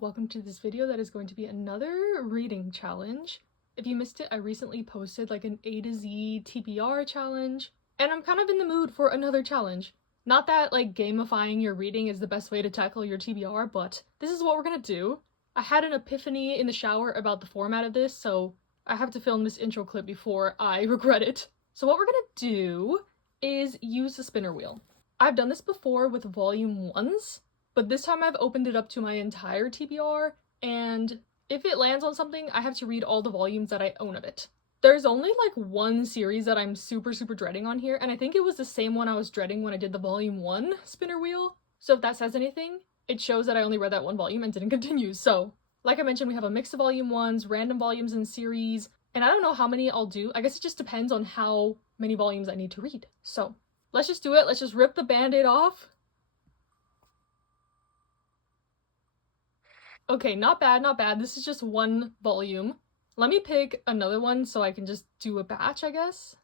welcome to this video that is going to be another reading challenge. If you missed it, I recently posted like an A to Z TBR challenge, and I'm kind of in the mood for another challenge. Not that like gamifying your reading is the best way to tackle your TBR, but this is what we're gonna do. I had an epiphany in the shower about the format of this, so I have to film this intro clip before I regret it. So what we're gonna do is use the spinner wheel. I've done this before with volume 1s, but this time I've opened it up to my entire TBR, and if it lands on something, I have to read all the volumes that I own of it. There's only like one series that I'm super dreading on here, and I think it was the same one I was dreading when I did the volume 1 spinner wheel. So if that says anything, it shows that I only read that one volume and didn't continue. So, like I mentioned, we have a mix of volume 1s, random volumes in series, and I don't know how many I'll do. I guess it just depends on how many volumes I need to read. So, let's just do it. Let's just rip the band-aid off. Okay, not bad, not bad. This is just one volume. Let me pick another one so I can just do a batch, I guess.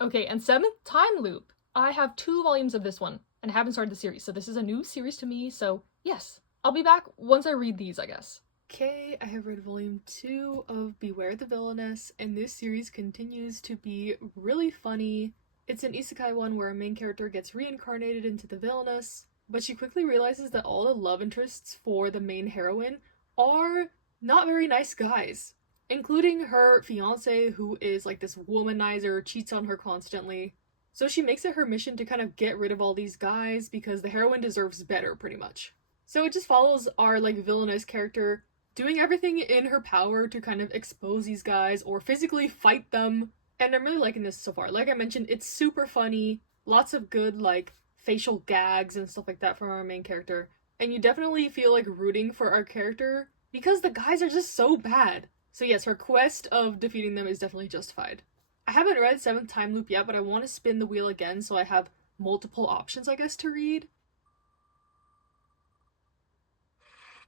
Okay, and 7th time loop. I have 2 volumes of this one, and I haven't started the series, so this is a new series to me, so yes. I'll be back once I read these, I guess. Okay, I have read volume 2 of Beware the Villainess, and this series continues to be really funny. It's an isekai one where a main character gets reincarnated into the villainess, but she quickly realizes that all the love interests for the main heroine are not very nice guys, including her fiance, who is like this womanizer, cheats on her constantly. So she makes it her mission to kind of get rid of all these guys because the heroine deserves better, pretty much. So it just follows our like villainous character doing everything in her power to kind of expose these guys or physically fight them. And I'm really liking this so far. Like I mentioned, it's super funny, lots of good like facial gags and stuff like that from our main character, and you definitely feel like rooting for our character because the guys are just so bad. So yes, her quest of defeating them is definitely justified. I haven't read 7th time loop yet, but I want to spin the wheel again so I have multiple options, I guess, to read.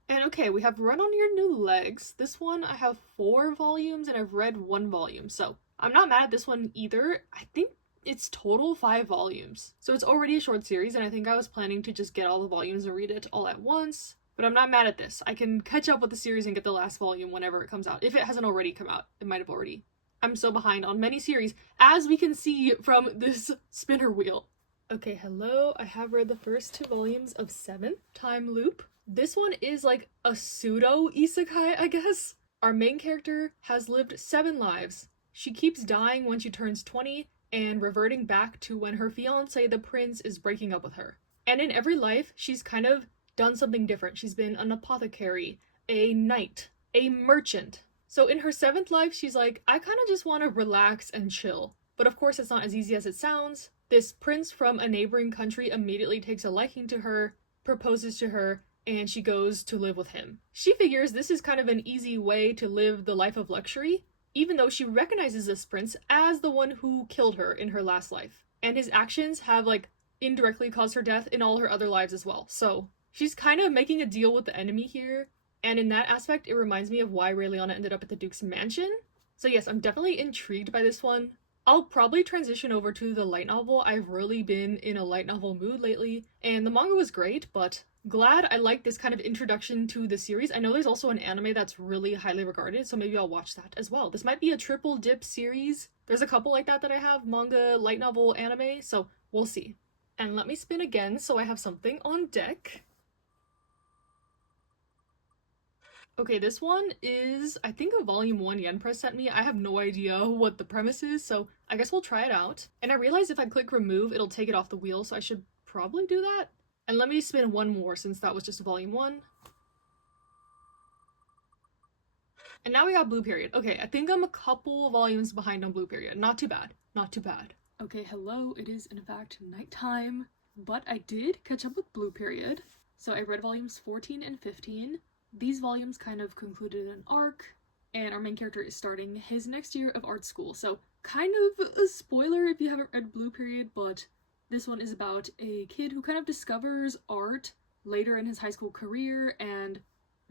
And okay, we have Run on Your New Legs. This one I have 4 volumes and I've read 1 volume, so I'm not mad at this one either. I think it's total 5 volumes. So it's already a short series, and I think I was planning to just get all the volumes and read it all at once, but I'm not mad at this. I can catch up with the series and get the last volume whenever it comes out. If it hasn't already come out, it might have already. I'm so behind on many series, as we can see from this spinner wheel. Okay, hello. I have read the first 2 volumes of 7th time loop. This one is like a pseudo isekai, I guess. Our main character has lived 7 lives. She keeps dying when she turns 20, and reverting back to when her fiance, the prince, is breaking up with her. And in every life, she's kind of done something different. She's been an apothecary, a knight, a merchant. So in her 7th life, she's like, I kind of just want to relax and chill. But of course, it's not as easy as it sounds. This prince from a neighboring country immediately takes a liking to her, proposes to her, and she goes to live with him. She figures this is kind of an easy way to live the life of luxury, even though she recognizes this prince as the one who killed her in her last life. And his actions have, like, indirectly caused her death in all her other lives as well. So, she's kind of making a deal with the enemy here, and in that aspect, it reminds me of why Rayliana ended up at the Duke's mansion. So yes, I'm definitely intrigued by this one. I'll probably transition over to the light novel. I've really been in a light novel mood lately, and the manga was great, but glad I like this kind of introduction to the series. I know there's also an anime that's really highly regarded, so maybe I'll watch that as well. This might be a triple dip series. There's a couple like that I have, manga, light novel, anime, so we'll see. And let me spin again so I have something on deck. Okay, this one is, I think, a volume 1 Yen Press sent me. I have no idea what the premise is, so I guess we'll try it out. And I realized if I click remove, it'll take it off the wheel, so I should probably do that. And let me spin 1 more since that was just volume 1. And now we got Blue Period. Okay, I think I'm a couple volumes behind on Blue Period. Not too bad. Not too bad. Okay, hello. It is in fact nighttime, but I did catch up with Blue Period. So I read volumes 14 and 15. These volumes kind of concluded an arc, and our main character is starting his next year of art school. So kind of a spoiler if you haven't read Blue Period, but this one is about a kid who kind of discovers art later in his high school career and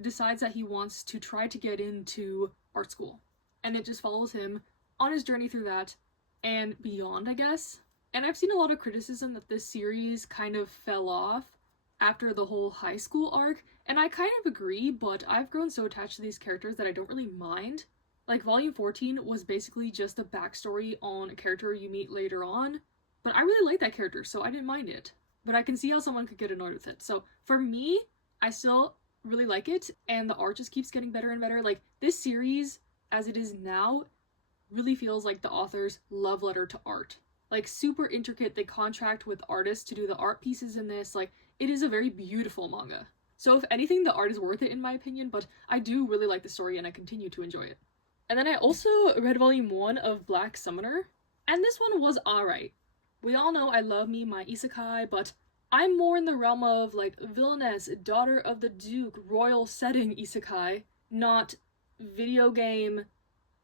decides that he wants to try to get into art school. And it just follows him on his journey through that and beyond, I guess. And I've seen a lot of criticism that this series kind of fell off after the whole high school arc, and I kind of agree, but I've grown so attached to these characters that I don't really mind. Like, Volume 14 was basically just a backstory on a character you meet later on, but I really like that character, so I didn't mind it. But I can see how someone could get annoyed with it. So for me, I still really like it, and the art just keeps getting better and better. Like, this series, as it is now, really feels like the author's love letter to art. Like, super intricate. They contract with artists to do the art pieces in this. Like, it is a very beautiful manga. So if anything, the art is worth it in my opinion, but I do really like the story and I continue to enjoy it. And then I also read volume 1 of Black Summoner, and this one was alright. We all know I love me my isekai, but I'm more in the realm of, like, villainess, daughter of the duke, royal setting isekai, not video game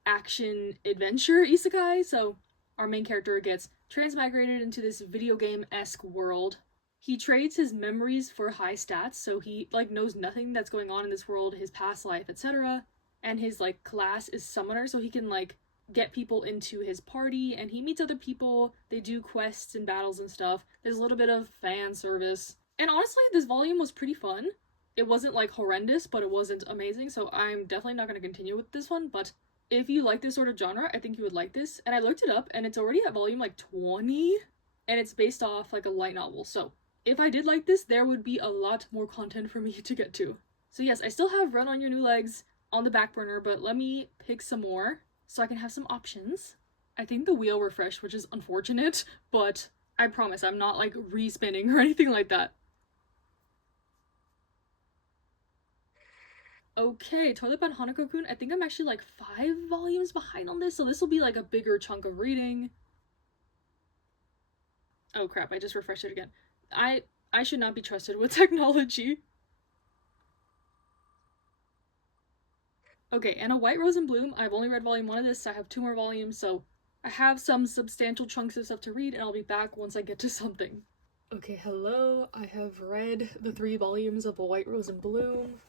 action adventure isekai. So our main character gets transmigrated into this video game-esque world. He trades his memories for high stats, so he, like, knows nothing that's going on in this world, his past life, etc. And his, like, class is summoner, so he can, like, get people into his party, and he meets other people. They do quests and battles and stuff. There's a little bit of fan service. And honestly, this volume was pretty fun. It wasn't, like, horrendous, but it wasn't amazing, so I'm definitely not going to continue with this one, but if you like this sort of genre, I think you would like this. And I looked it up, and it's already at volume, like, 20, and it's based off, like, a light novel, so if I did like this, there would be a lot more content for me to get to. So yes, I still have Run on Your New Legs on the back burner, but let me pick some more so I can have some options. I think the wheel refreshed, which is unfortunate, but I promise I'm not, like, re-spinning or anything like that. Okay, Toilet Ban Hanako-kun, I think I'm actually, like, 5 volumes behind on this, so this will be, like, a bigger chunk of reading. Oh crap, I just refreshed it again. I should not be trusted with technology. Okay, and A White Rose in Bloom, I've only read volume 1 of this, so I have 2 more volumes, so I have some substantial chunks of stuff to read, and I'll be back once I get to something. Okay, hello, I have read the 3 volumes of A White Rose in Bloom.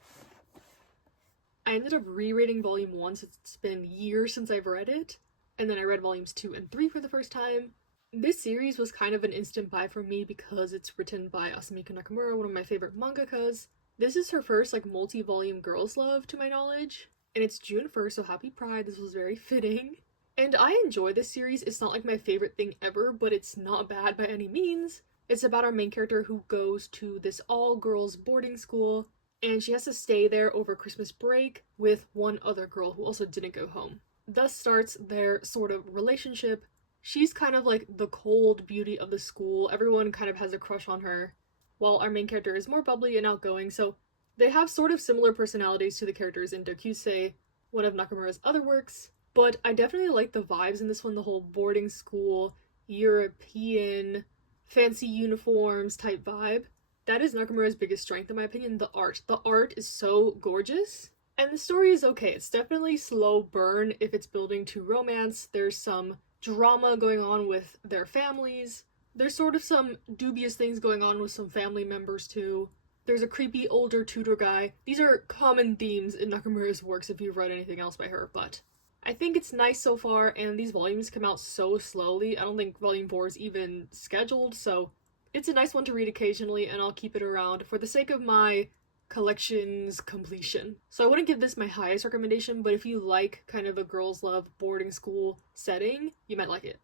I ended up rereading volume 1 since it's been years since I've read it, and then I read volumes 2 and 3 for the first time. This series was kind of an instant buy for me because it's written by Asumiko Nakamura, one of my favorite mangakas. This is her first, like, multi-volume girls' love, to my knowledge. And it's June 1st, so happy Pride, this was very fitting. And I enjoy this series. It's not, like, my favorite thing ever, but it's not bad by any means. It's about our main character who goes to this all-girls boarding school, and she has to stay there over Christmas break with one other girl who also didn't go home. Thus starts their sort of relationship. She's kind of like the cold beauty of the school. Everyone kind of has a crush on her, while our main character is more bubbly and outgoing, so they have sort of similar personalities to the characters in Dokusei, one of Nakamura's other works, but I definitely like the vibes in this one, the whole boarding school, European, fancy uniforms type vibe. That is Nakamura's biggest strength in my opinion, the art. The art is so gorgeous. And the story is okay. It's definitely slow burn if it's building to romance. There's some drama going on with their families. There's sort of some dubious things going on with some family members too. There's a creepy older tutor guy. These are common themes in Nakamura's works if you've read anything else by her, but I think it's nice so far, and these volumes come out so slowly. I don't think volume 4 is even scheduled, so it's a nice one to read occasionally, and I'll keep it around for the sake of my collection's completion. So I wouldn't give this my highest recommendation, but if you like kind of a girls' love boarding school setting, you might like it.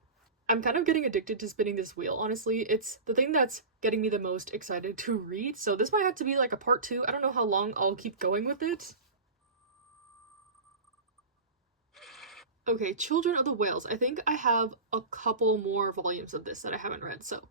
I'm kind of getting addicted to spinning this wheel, honestly. It's the thing that's getting me the most excited to read, so this might have to be like a part 2. I don't know how long I'll keep going with it. Okay, Children of the Whales. I think I have a couple more volumes of this that I haven't read, so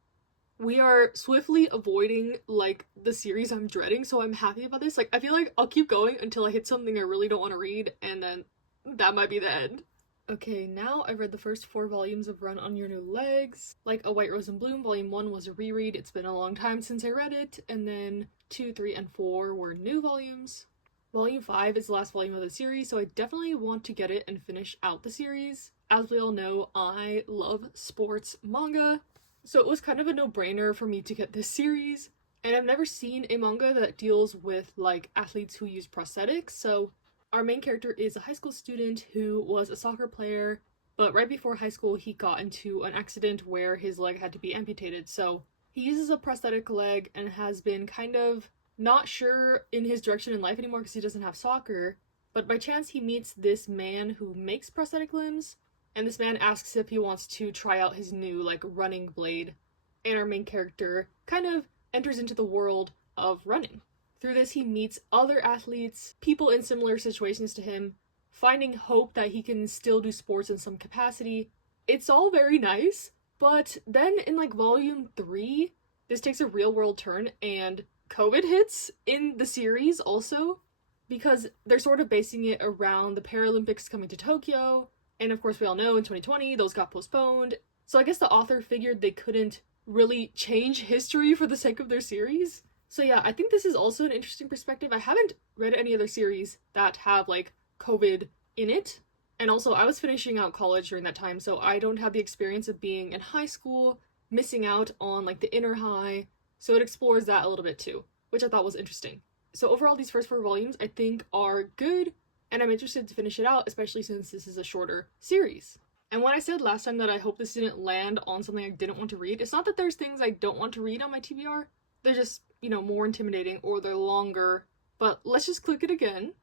we are swiftly avoiding, like, the series I'm dreading, so I'm happy about this. Like, I feel like I'll keep going until I hit something I really don't want to read, and then that might be the end. Okay, now I've read the first 4 volumes of Run on Your New Legs. Like A White Rose in Bloom, volume 1 was a reread. It's been a long time since I read it, and then 2, 3, and 4 were new volumes. Volume 5 is the last volume of the series, so I definitely want to get it and finish out the series. As we all know, I love sports manga, so it was kind of a no-brainer for me to get this series. And I've never seen a manga that deals with, like, athletes who use prosthetics, so our main character is a high school student who was a soccer player, but right before high school he got into an accident where his leg had to be amputated, so He uses a prosthetic leg and has been kind of not sure in his direction in life anymore because he doesn't have soccer. But by chance, he meets this man who makes prosthetic limbs, and this man asks if he wants to try out his new, like, running blade. And our main character kind of enters into the world of running. Through this, he meets other athletes, people in similar situations to him, finding hope that he can still do sports in some capacity. It's all very nice, but then in like volume 3, this takes a real world turn and COVID hits in the series also, because they're sort of basing it around the Paralympics coming to Tokyo, and of course we all know in 2020 those got postponed. So I guess the author figured they couldn't really change history for the sake of their series. So yeah, I think this is also an interesting perspective. I haven't read any other series that have like COVID in it. And also I was finishing out college during that time, so I don't have the experience of being in high school, missing out on like the inner high. So it explores that a little bit too, which I thought was interesting. So overall, these first 4 volumes I think are good, and I'm interested to finish it out, especially since this is a shorter series. And when I said last time that I hope this didn't land on something I didn't want to read, it's not that there's things I don't want to read on my TBR. They're just, you know, more intimidating or they're longer. But let's just click it again.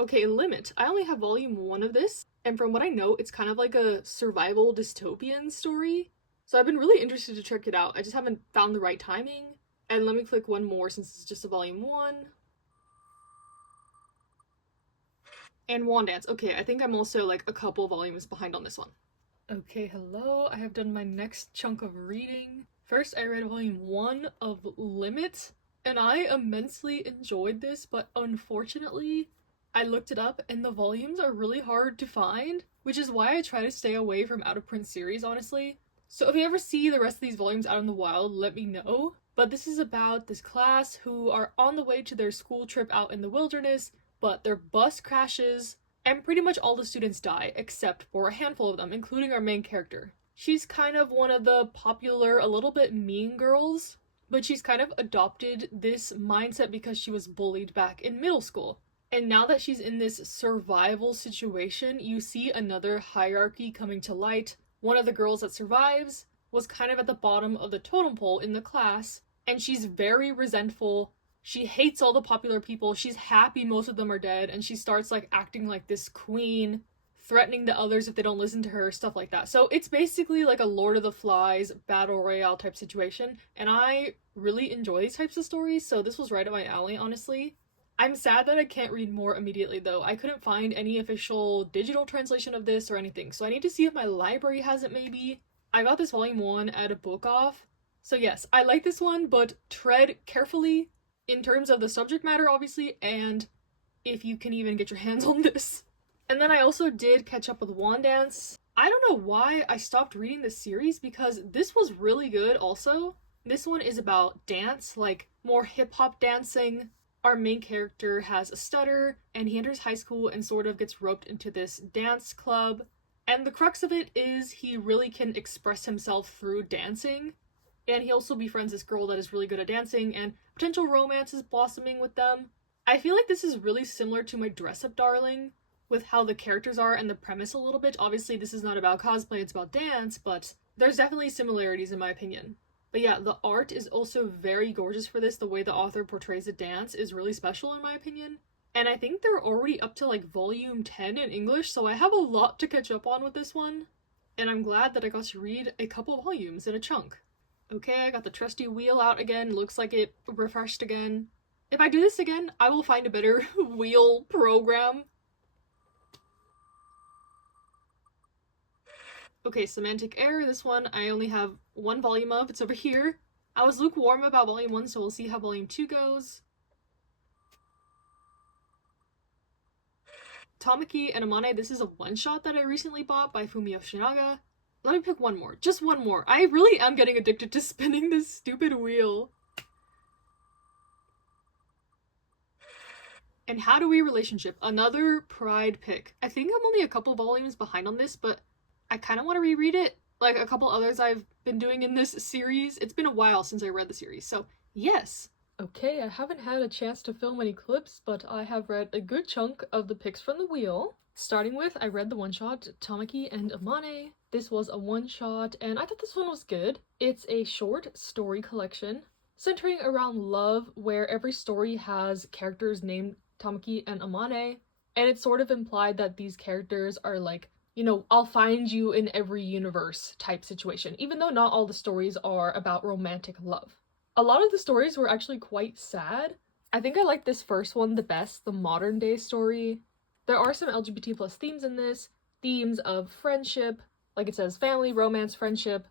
Okay, Limit. I only have volume 1 of this, and from what I know, it's kind of like a survival dystopian story. So I've been really interested to check it out. I just haven't found the right timing. And let me click one more since it's just a volume 1. And Wand Dance. Okay, I think I'm also like a couple volumes behind on this one. Okay, hello. I have done my next chunk of reading. First, I read volume 1 of Limit, and I immensely enjoyed this, but unfortunately, I looked it up and the volumes are really hard to find, which is why I try to stay away from out-of-print series, honestly. So if you ever see the rest of these volumes out in the wild, let me know. But this is about this class who are on the way to their school trip out in the wilderness, but their bus crashes, and pretty much all the students die, except for a handful of them, including our main character. She's kind of one of the popular, a little bit mean girls, but she's kind of adopted this mindset because she was bullied back in middle school. And now that she's in this survival situation, you see another hierarchy coming to light. One of the girls that survives was kind of at the bottom of the totem pole in the class, and she's very resentful. She hates all the popular people. She's happy most of them are dead, and she starts like acting like this queen, threatening the others if they don't listen to her, stuff like that. So it's basically like a Lord of the Flies battle royale type situation, and I really enjoy these types of stories, so this was right up my alley, honestly. I'm sad that I can't read more immediately though. I couldn't find any official digital translation of this or anything, so I need to see if my library has it maybe. I got this volume 1 at a book off. So yes, I like this one, but tread carefully in terms of the subject matter, obviously, and if you can even get your hands on this. And then I also did catch up with Wand Dance. I don't know why I stopped reading this series because this was really good also. This one is about dance, like more hip-hop dancing. Our main character has a stutter, and he enters high school and sort of gets roped into this dance club. And the crux of it is he really can express himself through dancing. And he also befriends this girl that is really good at dancing, and potential romance is blossoming with them. I feel like this is really similar to my Dress Up Darling, with how the characters are and the premise a little bit. Obviously, this is not about cosplay, it's about dance, but there's definitely similarities in my opinion. But yeah, the art is also very gorgeous for this. The way the author portrays the dance is really special in my opinion. And I think they're already up to like volume 10 in English, so I have a lot to catch up on with this one. And I'm glad that I got to read a couple volumes in a chunk. Okay, I got the trusty wheel out again. Looks like it refreshed again. If I do this again, I will find a better wheel program. Okay, Semantic Error, this one I only have 1 volume of. It's over here. I was lukewarm about volume 1, so we'll see how volume 2 goes. Tamaki and Amane, this is a one-shot that I recently bought by Fumio Shinaga. Let me pick one more. Just one more. I really am getting addicted to spinning this stupid wheel. And How Do We Relationship? Another Pride pick. I think I'm only a couple volumes behind on this, but I kind of want to reread it, like a couple others I've been doing in this series. It's been a while since I read the series, so yes. Okay, I haven't had a chance to film any clips, but I have read a good chunk of the picks from the wheel. Starting with, I read the one-shot Tamaki and Amane. This was a one-shot, and I thought this one was good. It's a short story collection centering around love, where every story has characters named Tamaki and Amane, and it's sort of implied that these characters are like, you know, I'll find you in every universe type situation, even though not all the stories are about romantic love. A lot of the stories were actually quite sad. I think I like this first one the best, the modern day story. There are some LGBT plus themes in this, themes of friendship, like it says family, romance, friendship.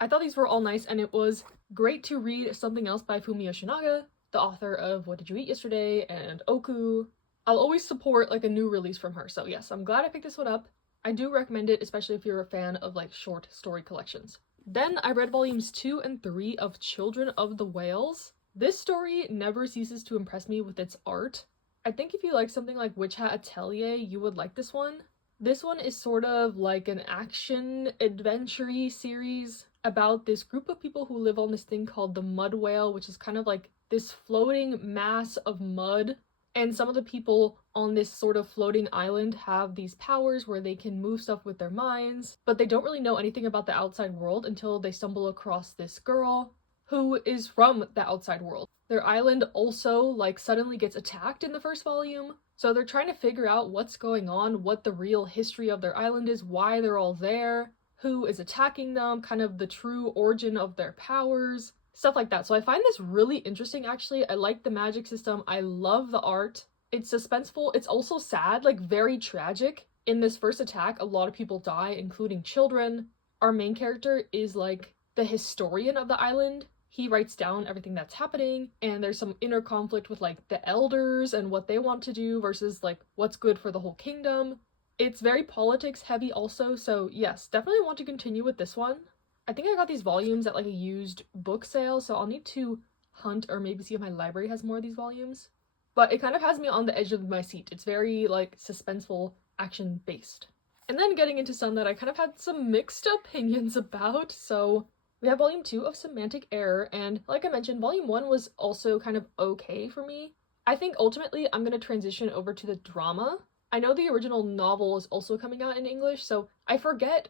I thought these were all nice, and it was great to read something else by Fumi Yoshinaga, the author of What Did You Eat Yesterday and Oku. I'll always support like a new release from her, so yes, I'm glad I picked this one up. I do recommend it, especially if you're a fan of like short story collections. Then I read volumes 2 and 3 of Children of the Whales. This story never ceases to impress me with its art. I think if you like something like Witch Hat Atelier, you would like this one. This one is sort of like an action adventure-y series about this group of people who live on this thing called the Mud Whale, which is kind of like this floating mass of mud. And some of the people on this sort of floating island have these powers where they can move stuff with their minds, but they don't really know anything about the outside world until they stumble across this girl who is from the outside world. Their island also like suddenly gets attacked in the first volume, so they're trying to figure out what's going on, what the real history of their island is, why they're all there, who is attacking them, kind of the true origin of their powers, stuff like that. So I find this really interesting actually. I like the magic system, I love the art. It's suspenseful, it's also sad, like very tragic. In this first attack, a lot of people die, including children. Our main character is like the historian of the island. He writes down everything that's happening, and there's some inner conflict with like the elders and what they want to do versus like what's good for the whole kingdom. It's very politics heavy also, so yes, definitely want to continue with this one. I think I got these volumes at like a used book sale, so I'll need to hunt or maybe see if my library has more of these volumes. But it kind of has me on the edge of my seat. It's very like suspenseful, action based. And then getting into some that I kind of had some mixed opinions about, so we have volume 2 of Semantic Error, and like I mentioned, volume 1 was also kind of okay for me. I think ultimately I'm going to transition over to the drama. I know the original novel is also coming out in English, so I forget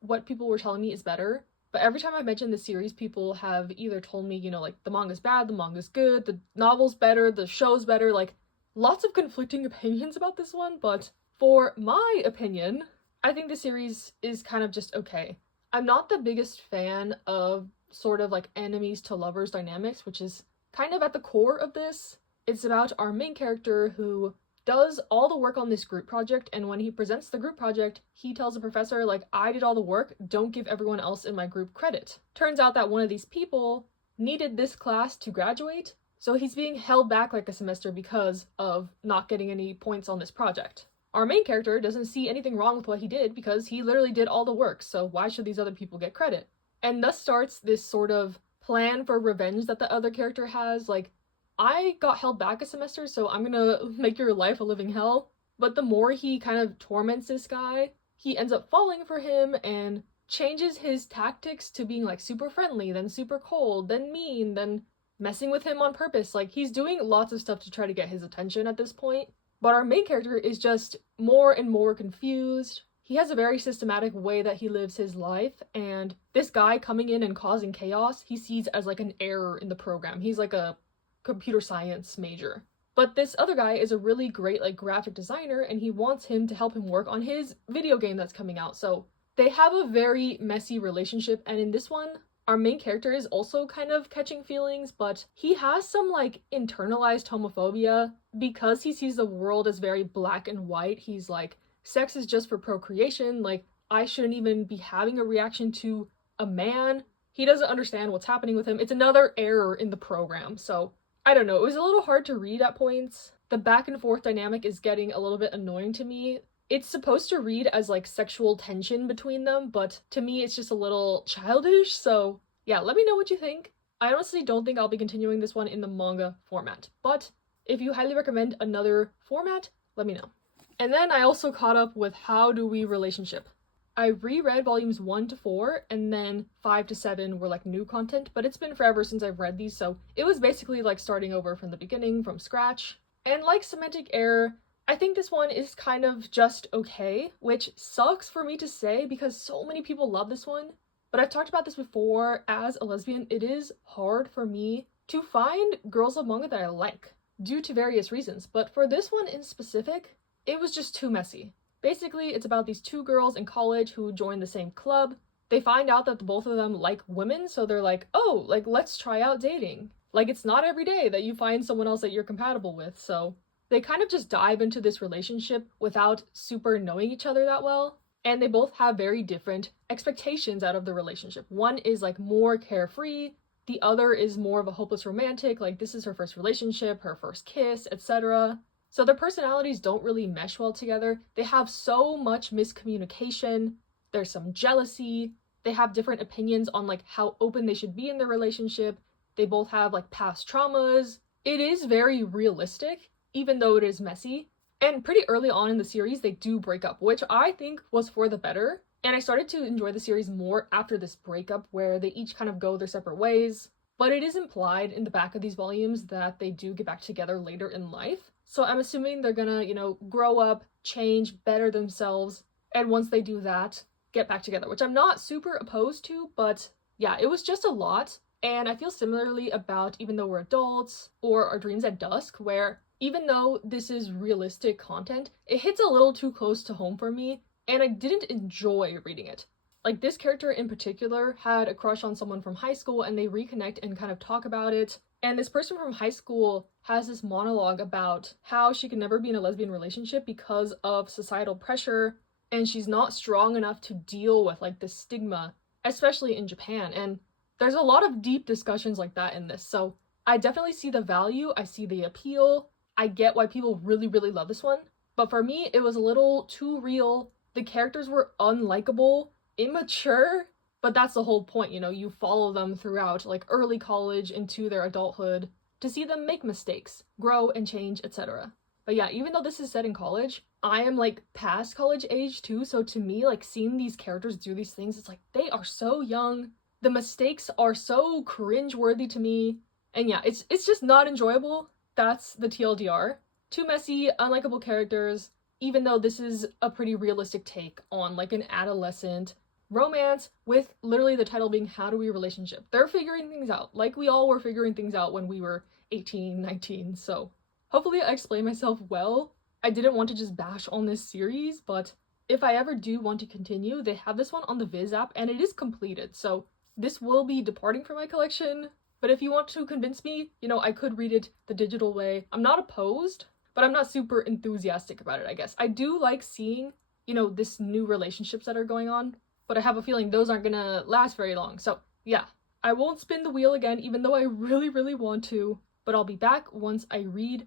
what people were telling me is better, but every time I mention the series, people have either told me, you know, like the manga's bad, the manga's good, the novel's better, the show's better, like lots of conflicting opinions about this one, but for my opinion, I think the series is kind of just okay. I'm not the biggest fan of sort of like enemies to lovers dynamics, which is kind of at the core of this. It's about our main character who does all the work on this group project, and when he presents the group project, he tells the professor, like, I did all the work, don't give everyone else in my group credit. Turns out that one of these people needed this class to graduate, so he's being held back like a semester because of not getting any points on this project. Our main character doesn't see anything wrong with what he did because he literally did all the work, so why should these other people get credit? And thus starts this sort of plan for revenge that the other character has, like, I got held back a semester, so I'm gonna make your life a living hell. But the more he kind of torments this guy, he ends up falling for him and changes his tactics to being like super friendly, then super cold, then mean, then messing with him on purpose. Like, he's doing lots of stuff to try to get his attention at this point. But our main character is just more and more confused. He has a very systematic way that he lives his life, and this guy coming in and causing chaos, he sees as like an error in the program. He's like a computer science major. But this other guy is a really great like graphic designer, and he wants him to help him work on his video game that's coming out. So they have a very messy relationship, and in this one, our main character is also kind of catching feelings, but he has some like internalized homophobia because he sees the world as very black and white. He's like, sex is just for procreation, like I shouldn't even be having a reaction to a man. He doesn't understand what's happening with him. It's another error in the program, so I don't know, it was a little hard to read at points. The back and forth dynamic is getting a little bit annoying to me. It's supposed to read as like sexual tension between them, but to me it's just a little childish, so yeah, let me know what you think. I honestly don't think I'll be continuing this one in the manga format, but if you highly recommend another format, let me know. And then I also caught up with How Do We Relationship. I reread volumes 1 to 4, and then 5 to 7 were like new content, but it's been forever since I've read these, so it was basically like starting over from the beginning, from scratch. And like Semantic Error, I think this one is kind of just okay, which sucks for me to say because so many people love this one. But I've talked about this before. As a lesbian, it is hard for me to find girls love manga that I like due to various reasons. But for this one in specific, it was just too messy. Basically, it's about these two girls in college who join the same club. They find out that both of them like women, so they're like, oh, like, let's try out dating. Like, it's not every day that you find someone else that you're compatible with, so they kind of just dive into this relationship without super knowing each other that well. And they both have very different expectations out of the relationship. One is like more carefree, the other is more of a hopeless romantic, like this is her first relationship, her first kiss, etc. So their personalities don't really mesh well together. They have so much miscommunication, there's some jealousy, they have different opinions on like how open they should be in their relationship. They both have like past traumas. It is very realistic, even though it is messy. And pretty early on in the series, they do break up, which I think was for the better. And I started to enjoy the series more after this breakup, where they each kind of go their separate ways. But it is implied in the back of these volumes that they do get back together later in life. So I'm assuming they're gonna, grow up, change, better themselves. And once they do that, get back together, which I'm not super opposed to, but yeah, it was just a lot. And I feel similarly about Even Though We're Adults or Our Dreams at Dusk, where even though this is realistic content, it hits a little too close to home for me, and I didn't enjoy reading it. Like, this character in particular had a crush on someone from high school, and they reconnect and kind of talk about it. And this person from high school has this monologue about how she can never be in a lesbian relationship because of societal pressure, and she's not strong enough to deal with, like, the stigma, especially in Japan. And there's a lot of deep discussions like that in this, so I definitely see the value, I see the appeal, I get why people really, really love this one, but for me, it was a little too real. The characters were unlikable, immature, but that's the whole point, you follow them throughout, like, early college into their adulthood to see them make mistakes, grow and change, etc. But yeah, even though this is set in college, I am, like, past college age too, so to me, like, seeing these characters do these things, it's like, they are so young, the mistakes are so cringe-worthy to me, and yeah, it's just not enjoyable. That's the TLDR. Too messy, unlikable characters, even though this is a pretty realistic take on like an adolescent romance with literally the title being How Do We Relationship. They're figuring things out, like we all were figuring things out when we were 18, 19, so hopefully I explained myself well. I didn't want to just bash on this series, but if I ever do want to continue, they have this one on the Viz app and it is completed, so this will be departing from my collection. But if you want to convince me, I could read it the digital way. I'm not opposed, but I'm not super enthusiastic about it, I guess. I do like seeing, this new relationships that are going on, but I have a feeling those aren't gonna last very long. So yeah, I won't spin the wheel again, even though I really, really want to, but I'll be back once I read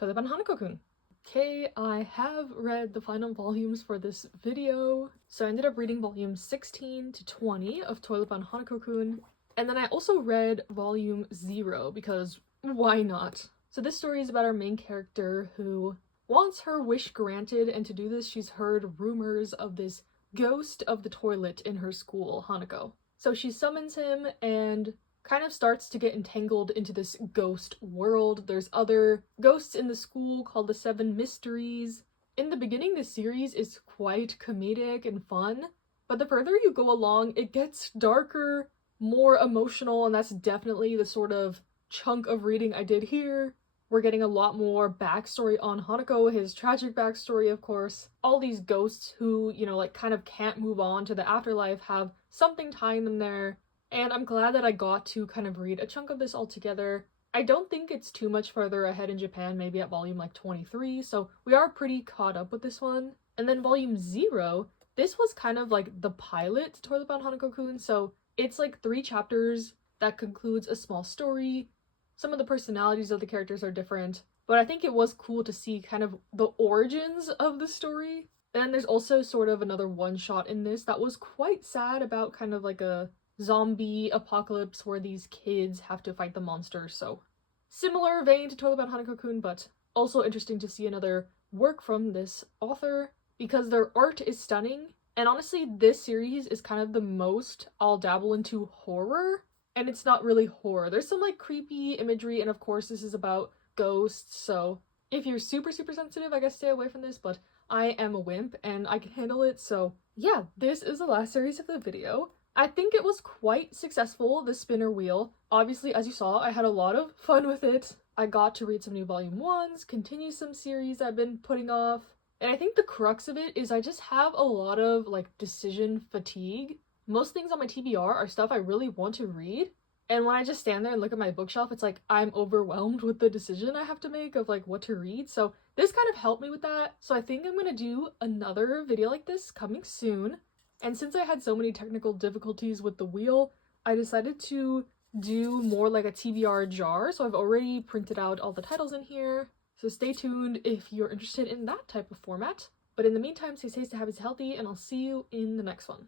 Toileban Hanako-kun. Okay, I have read the final volumes for this video. So I ended up reading volumes 16 to 20 of Toileban Hanako-kun. And then I also read volume 0 because why not? So this story is about our main character who wants her wish granted, and to do this she's heard rumors of this ghost of the toilet in her school, Hanako. So she summons him and kind of starts to get entangled into this ghost world. There's other ghosts in the school called the Seven Mysteries. In the beginning, the series is quite comedic and fun, but the further you go along, it gets darker, more emotional, and that's definitely the sort of chunk of reading I did here. We're getting a lot more backstory on Hanako, his tragic backstory, of course. All these ghosts who, kind of can't move on to the afterlife have something tying them there, and I'm glad that I got to kind of read a chunk of this all together. I don't think it's too much further ahead in Japan, maybe at volume like 23, so we are pretty caught up with this one. And then volume 0, this was kind of like the pilot to Toilet-Bound Hanako-kun, so it's like 3 chapters that concludes a small story. Some of the personalities of the characters are different, but I think it was cool to see kind of the origins of the story. And then there's also sort of another one-shot in this that was quite sad about kind of like a zombie apocalypse where these kids have to fight the monsters, so similar vein to Toilet-Bound Hanako-kun, but also interesting to see another work from this author because their art is stunning. And honestly, this series is kind of the most I'll dabble into horror, and it's not really horror. There's some like creepy imagery, and of course this is about ghosts, so If you're super sensitive, I guess stay away from this, but I am a wimp and I can handle it, so yeah, this is the last series of the video. I think it was quite successful, the spinner wheel. Obviously, as you saw, I had a lot of fun with it. I got to read some new volume 1s, continue some series I've been putting off, and I think the crux of it is I just have a lot of, like, decision fatigue. Most things on my TBR are stuff I really want to read, and when I just stand there and look at my bookshelf, it's like I'm overwhelmed with the decision I have to make of, like, what to read. So this kind of helped me with that. So I think I'm gonna do another video like this coming soon. And since I had so many technical difficulties with the wheel, I decided to do more like a TBR jar. So I've already printed out all the titles in here. So stay tuned if you're interested in that type of format. But in the meantime, stay safe, stay happy, stay healthy, and I'll see you in the next one.